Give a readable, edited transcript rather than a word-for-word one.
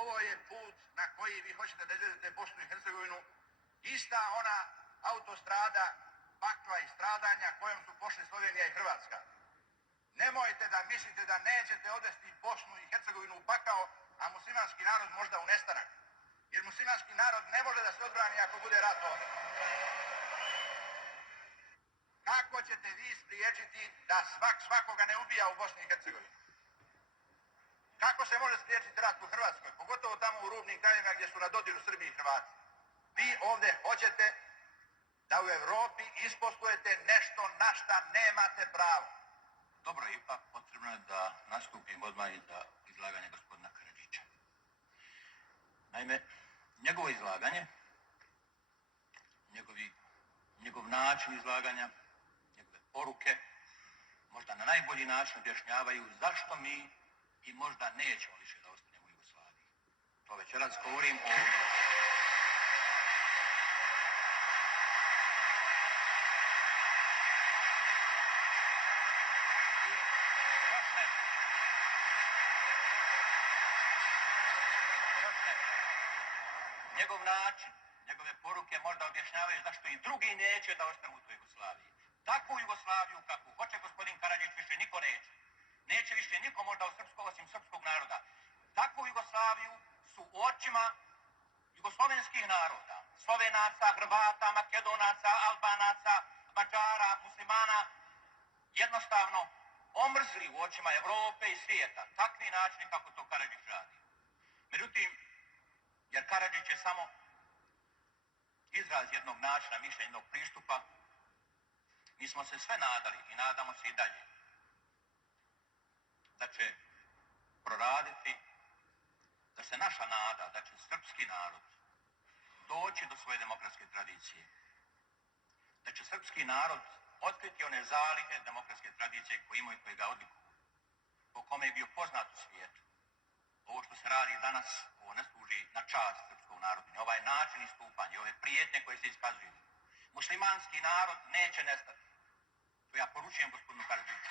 ovo je put na koji vi hoćete da izvedete Bosnu i Hercegovinu, ista ona autostrada pakla i stradanja kojom su pošli Slovenija i Hrvatska. Nemojte da mislite da nećete odvesti Bosnu i Hercegovinu u pakao, a muslimanski narod možda u nestanak. Jer muslimanski narod ne može da se odbrani ako bude rato. Kako ćete vi spriječiti da svakoga ne ubija u Bosni i Hercegovini? Kako se može spriječiti rat u Hrvatskoj, pogotovo tamo u rubnim krajevima gdje su na dodiru Srbi i Hrvati? Vi ovdje hoćete da u Evropi ispoštujete nešto na šta nemate pravo. Dobro, ipak potrebno je da nastupim odmah i za izlaganje gospodina Karadžića. Naime, njegovo izlaganje, njegov način izlaganja, njegove poruke, možda na najbolji način objašnjavaju zašto mi i možda nećemo više da ostanemo u Jugoslaviji. To večeras govorim o... Njegov način, njegove poruke možda objašnjavaju zašto i drugi neće da ostanu u toj Jugoslaviji. Takvu Jugoslaviju kakvu hoće gospodin Karadžić više niko neće. Neće više niko možda osim srpskog naroda. Takvu Jugoslaviju su u očima jugoslovenskih naroda, Slovenaca, Hrvata, Makedonaca, Albanaca, Mađara, muslimana, jednostavno omrzli u očima Evrope i svijeta. Takvi načini kako to Karadžić radi. Međutim, jer Karadžić je samo izraz jednog načina, mišljenja, jednog pristupa, mi smo se sve nadali i nadamo se i dalje da će proraditi, da se naša nada, da će srpski narod doći do svoje demokratske tradicije, da će srpski narod otkriti one zalihe demokratske tradicije koje imaju i koje ga odlikuju, po kome je bio poznat u svijetu. Ovo što se radi danas, ovo ne služi na čast srpskog naroda. Ovaj način istupanja, ove prijetnje koje se iskazuju. Muslimanski narod neće nestati. To ja poručujem gospodinu Karadžiću.